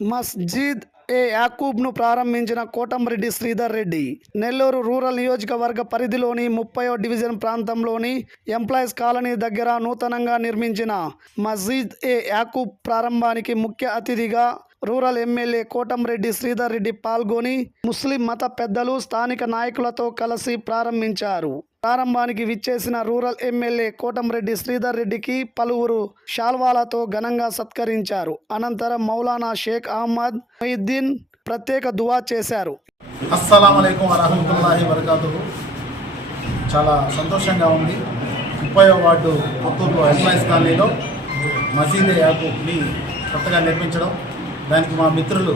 మస్జిద్ ఏ యాకూబ్ను ప్రారంభించిన కోటంరెడ్డి శ్రీధర్ రెడ్డి. నెల్లూరు రూరల్ నియోజకవర్గ పరిధిలోని ముప్పై డివిజన్ ప్రాంతంలోని ఎంప్లాయీస్ కాలనీ దగ్గర నూతనంగా నిర్మించిన మస్జిద్ ఏ యాకూబ్ ప్రారంభానికి ముఖ్య అతిథిగా రూరల్ ఎమ్మెల్యే కోటంరెడ్డి శ్రీధర్ రెడ్డి పాల్గొని ముస్లిం మత పెద్దలు స్థానిక నాయకులతో కలిసి ప్రారంభించారు. ప్రారంభానికి విచ్చేసిన రూరల్ ఎమ్మెల్యే కోటంరెడ్డి శ్రీధర్ రెడ్డికి పలువురు శాల్వాలతో ఘనంగా సత్కరించారు. అనంతరం మౌలానా షేక్ అహ్మద్ మొహిద్దీన్ ప్రత్యేక దువా చేశారు. చాలా సంతోషంగా ఉంది. ముప్పై వార్డు పుత్తూరులో ఎంప్లాయీస్ కాలనీలో మసీద్ యాకూబ్ని కొత్తగా నిర్మించడం దానికి మా మిత్రులు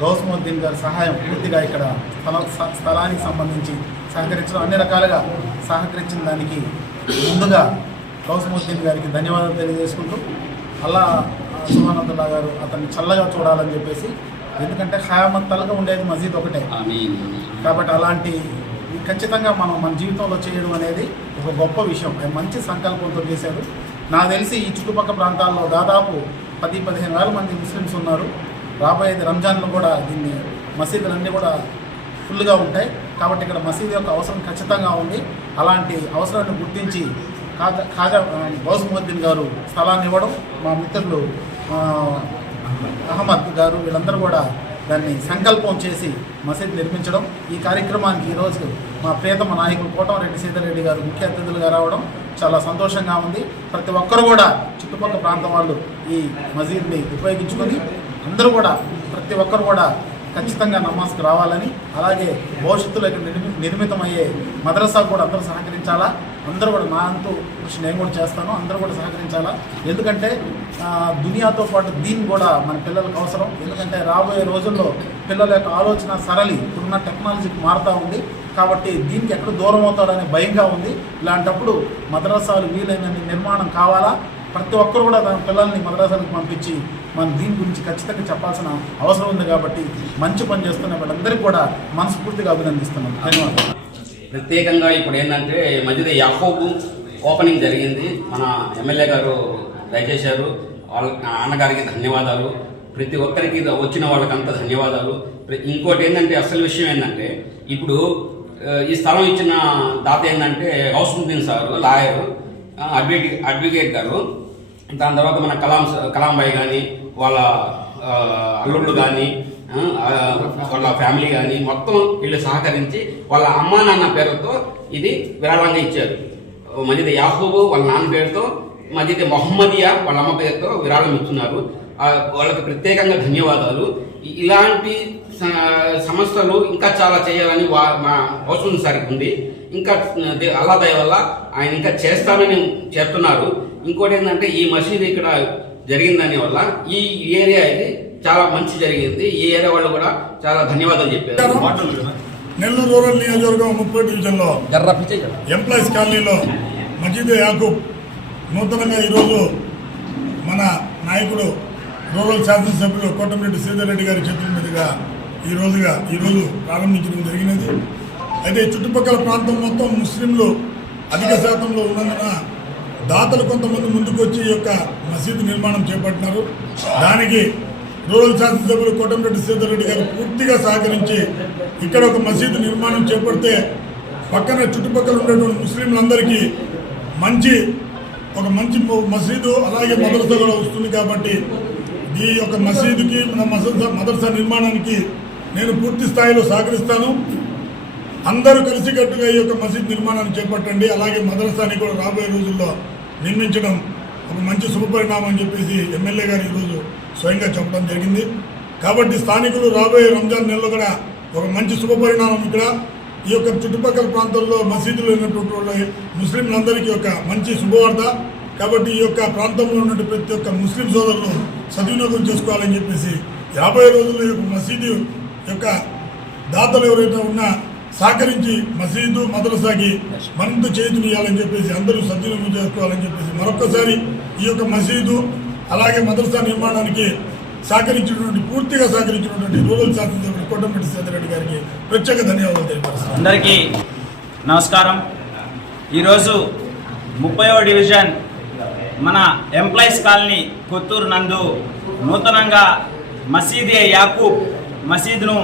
గౌసముద్దీన్ గారి సహాయం పూర్తిగా ఇక్కడ స్థల స్థ- స్థలానికి సంబంధించి సహకరించడం అన్ని రకాలుగా సహకరించిన దానికి ముందుగా గౌసముద్దీన్ గారికి ధన్యవాదాలు తెలియజేసుకుంటూ అల్లా సుహానతుల్లా గారు అతన్ని చల్లగా చూడాలని చెప్పేసి ఎందుకంటే ఖయామత్ తలగా ఉండేది మసీద్ ఒకటే. కాబట్టి అలాంటి ఖచ్చితంగా మనం మన జీవితంలో చేయడం అనేది ఒక గొప్ప విషయం. మంచి సంకల్పంతో చేశారు. నాకు తెలిసి ఈ చుట్టుపక్కల ప్రాంతాల్లో దాదాపు పది పదిహేను వేల మంది ముస్లిమ్స్ ఉన్నారు. రాబోయేది రంజాన్లో కూడా దీన్ని మసీదులన్నీ కూడా ఫుల్గా ఉంటాయి. కాబట్టి ఇక్కడ మసీదు యొక్క అవసరం ఖచ్చితంగా ఉంది. అలాంటి అవసరాన్ని గుర్తించి ఖాజా ఖాజా గౌసముద్దీన్ గారు స్థలాన్ని ఇవ్వడం మా మిత్రులు అహ్మద్ గారు వీళ్ళందరూ కూడా దాన్ని సంకల్పం చేసి మసీద్ నిర్మించడం. ఈ కార్యక్రమానికి ఈరోజు మా ప్రియతమ నాయకులు కోటమరెడ్డి సీతారెడ్డి గారు ముఖ్య అతిథులుగా రావడం చాలా సంతోషంగా ఉంది. ప్రతి ఒక్కరు కూడా చుట్టుపక్కల ప్రాంతం వాళ్ళు ఈ మసీద్ని ఉపయోగించుకొని అందరూ కూడా ప్రతి ఒక్కరు కూడా ఖచ్చితంగా నమాజ్కి రావాలని అలాగే భవిష్యత్తులో ఇక్కడ నిర్మి నిర్మితమయ్యే మద్రసాకు కూడా అందరూ సహకరించాలా? అందరూ కూడా నా అంతు కృషి నేను కూడా చేస్తాను. అందరూ కూడా సహకరించాలా? ఎందుకంటే దునియాతో పాటు దీన్ని కూడా మన పిల్లలకు అవసరం. ఎందుకంటే రాబోయే రోజుల్లో పిల్లల యొక్క ఆలోచన సరళి. ఇప్పుడున్న టెక్నాలజీకి మారుతూ ఉంది. కాబట్టి దీనికి ఎక్కడ దూరం అవుతాడనే భయంగా ఉంది. ఇలాంటప్పుడు మద్రాసాలు వీలైనన్ని నిర్మాణం కావాలా? ప్రతి ఒక్కరు కూడా తన పిల్లల్ని మద్రాసాలకు పంపించి మనం దీని గురించి ఖచ్చితంగా చెప్పాల్సిన అవసరం ఉంది కాబట్టి మంచి పని చేస్తున్న వాళ్ళందరికీ కూడా మనస్ఫూర్తిగా అభినందిస్తున్నాం ధన్యవాదాలు. ప్రత్యేకంగా ఇప్పుడు ఏంటంటే మధ్యద యాకోబు ఓపెనింగ్ జరిగింది. మన ఎమ్మెల్యే గారు దయచేశారు. వాళ్ళ అన్నగారికి ధన్యవాదాలు. ప్రతి ఒక్కరికి వచ్చిన వాళ్ళకంతా ధన్యవాదాలు. ఇంకోటి ఏంటంటే అసలు విషయం ఏంటంటే ఇప్పుడు ఈ స్థలం ఇచ్చిన దాత ఏంటంటే హౌస్ముద్దీన్ సార్ లాయరు అడ్వకేట్ అడ్వకేట్ గారు. దాని తర్వాత మన కలాం కలాంబాయి కానీ వాళ్ళ అల్లుళ్ళు కానీ వాళ్ళ ఫ్యామిలీ కానీ మొత్తం వీళ్ళు సహకరించి వాళ్ళ అమ్మ నాన్న పేరుతో ఇది విరాళంగా ఇచ్చారు. మధ్యది యాహూబు వాళ్ళ నాన్న పేరుతో మధ్యది మొహమ్మదియా వాళ్ళ అమ్మ పేరుతో విరాళం ఇస్తున్నారు వాళ్ళకి ప్రత్యేకంగా ధన్యవాదాలు. ఇలాంటి సంస్థలు ఇంకా చాలా చేయాలని వా మా అవసరం సార్కి ఉంది. ఇంకా దే- అల్లా దయ వల్ల ఆయన ఇంకా చేస్తానని చెప్తున్నారు ఇంకోటి ఏంటంటే ఈ మసీదు ఇక్కడ జరిగిందని వల్ల ఈ ఏరియా ఇది చాలా మంచి జరిగింది. ఈ ఏరియా వాళ్ళు కూడా చాలా ధన్యవాదాలు చెప్పారు. నెల్లూరు రూరల్ నియోజకవర్గం ముప్పై డివిజన్లో. ఎంప్లాయీస్ కాలనీలో మజీద్ యాకూబ్ నూతనంగా ఈరోజు మన నాయకుడు రూరల్ శాసనసభ్యులు కోటమిరెడ్డి శ్రీధర్ రెడ్డి గారి చేతుల మీదుగా ఈ రోజుగా ఈరోజు ప్రారంభించడం జరిగినది. అయితే చుట్టుపక్కల ప్రాంతం మొత్తం ముస్లింలు అధిక శాతంలో ఉన్నందున దాతలు కొంతమంది ముందుకు వచ్చి ఈ యొక్క మసీదు నిర్మాణం చేపట్టినారు. దానికి రూరల్ శాసనసభ్యులు కోటమిరెడ్డి సీతారెడ్డి గారు పూర్తిగా సహకరించి ఇక్కడ ఒక మసీదు నిర్మాణం చేపడితే పక్కన చుట్టుపక్కల ఉన్నటువంటి ముస్లింలందరికీ మంచి ఒక మంచి మసీదు అలాగే మదర్సా కూడా వస్తుంది కాబట్టి ఈ యొక్క మసీదుకి మన మదర్సా మదర్సా నిర్మాణానికి నేను పూర్తి స్థాయిలో సహకరిస్తాను. అందరూ కలిసికట్టుగా ఈ యొక్క మసీద్ నిర్మాణాన్ని చేపట్టండి. అలాగే మదరసాని కూడా రాబోయే రోజుల్లో నిర్మించడం ఒక మంచి శుభపరిణామం అని చెప్పేసి ఎమ్మెల్యే గారు ఈరోజు స్వయంగా చెప్పడం జరిగింది. కాబట్టి స్థానికులు రాబోయే రంజాన్ నెలలో కూడా ఒక మంచి శుభపరిణామం ఇక్కడ. ఈ యొక్క చుట్టుపక్కల ప్రాంతాల్లో మసీదులు ఉన్నటువంటి వాళ్ళ ముస్లింలందరికీ ఒక మంచి శుభవార్త. కాబట్టి ఈ యొక్క ప్రాంతంలో ఉన్నటువంటి ప్రతి ఒక్క ముస్లిం సోదరులు సద్వినియోగం చేసుకోవాలని చెప్పేసి యాభై రోజుల యొక్క మసీదు యొక్క దాతలు ఎవరైతే ఉన్నా సహకరించి మసీదు మదరసాకి మరింత చేతునియాలని చెప్పేసి అందరూ సద్వినియోగం చేసుకోవాలని చెప్పేసి మరొకసారి ఈ యొక్క మసీదు అలాగే మదర్సా నిర్మాణానికి సహకరించినటువంటి పూర్తిగా సహకరించినటువంటి రూరల్ శాసనసభ్యుడు కోటమిరెడ్డి సీతారెడ్డి గారికి ప్రత్యేక ధన్యవాదాలు తెలియపరుస్తున్నాను అందరికీ నమస్కారం. ఈరోజు ముప్పైవ డివిజన్ మన ఎంప్లాయీస్ కాలనీ కొత్తూరు నందు నూతనంగా మసీదే యాకూబ్ మసీదును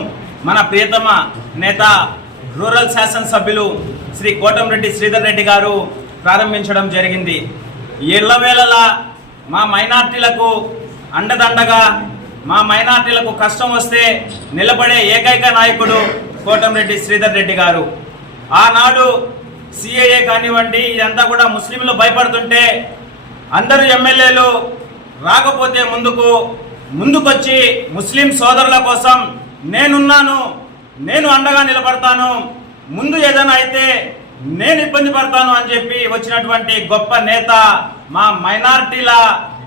మన ప్రియతమ నేత రూరల్ శాసనసభ్యులు శ్రీ కోటంరెడ్డి శ్రీధర్ రెడ్డి గారు ప్రారంభించడం జరిగింది. ఎల్లవేళలా మా మైనార్టీలకు అండదండగా మా మైనార్టీలకు కష్టం వస్తే నిలబడే ఏకైక నాయకుడు కోటంరెడ్డి శ్రీధర్ రెడ్డి గారు. ఆనాడు సిఏఏ కానివ్వండి ఇదంతా కూడా ముస్లింలు భయపడుతుంటే అందరు ఎమ్మెల్యేలు రాకపోతే ముందుకు ముందుకొచ్చి ముస్లిం సోదరుల కోసం నేనున్నాను నేను అండగా నిలబడతాను ముందు ఏదైనా అయితే నేను ఇబ్బంది పడతాను అని చెప్పి వచ్చినటువంటి గొప్ప నేత మా మైనార్టీల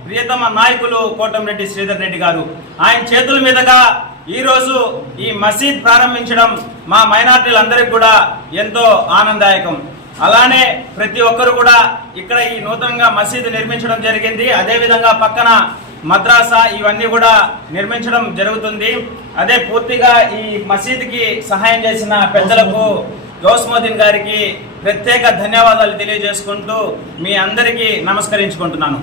ప్రియతమ నాయకులు కోటంరెడ్డి శ్రీధర్ రెడ్డి గారు. ఆయన చేతుల మీదుగా ఈరోజు ఈ మసీద్ ప్రారంభించడం మా మైనార్టీలందరికీ కూడా ఎంతో ఆనందదాయకం అలానే ప్రతి ఒక్కరు కూడా ఇక్కడ ఈ నూతనంగా మసీదు నిర్మించడం జరిగింది. అదేవిధంగా పక్కన మద్రాసా ఇవన్నీ కూడా నిర్మించడం జరుగుతుంది. అదే పూర్తిగా ఈ మసీదుకి సహాయం చేసిన పెద్దలకు గౌస్మోదీన్ గారికి ప్రత్యేక ధన్యవాదాలు తెలియజేసుకుంటూ మీ అందరికీ నమస్కరించుకుంటున్నాను.